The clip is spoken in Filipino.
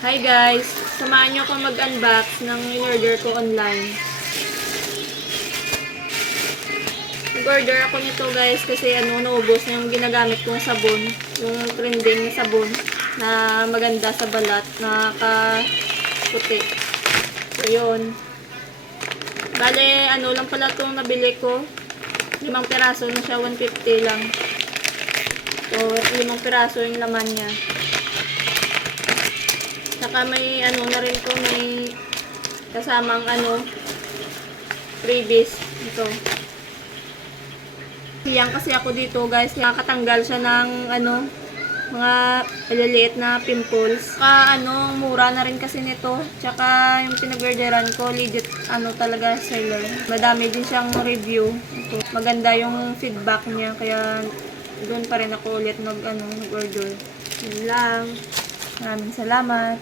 Hi guys! Samahan nyo ako mag-unbox ng in-order ko online. Nag-order ako nito guys kasi naubos na yung ginagamit kong sabon. Yung trending na sabon na maganda sa balat, nakaka-puti. So yun. Bale, lang pala itong nabili ko. 5 piraso na siya, 150 lang. So, 5 piraso yung laman niya. Saka may na rin to, may kasamang freebies ito. Siyang kasi ako dito guys, nakakatanggal siya ng mga maliliit na pimples. Saka mura na rin kasi nito. Tsaka yung pinag-orderan ko, legit talaga seller. Madami din siyang review. Ito. Maganda yung feedback niya, kaya doon pa rin ako ulit nag-order. Yun lang. Maraming salamat.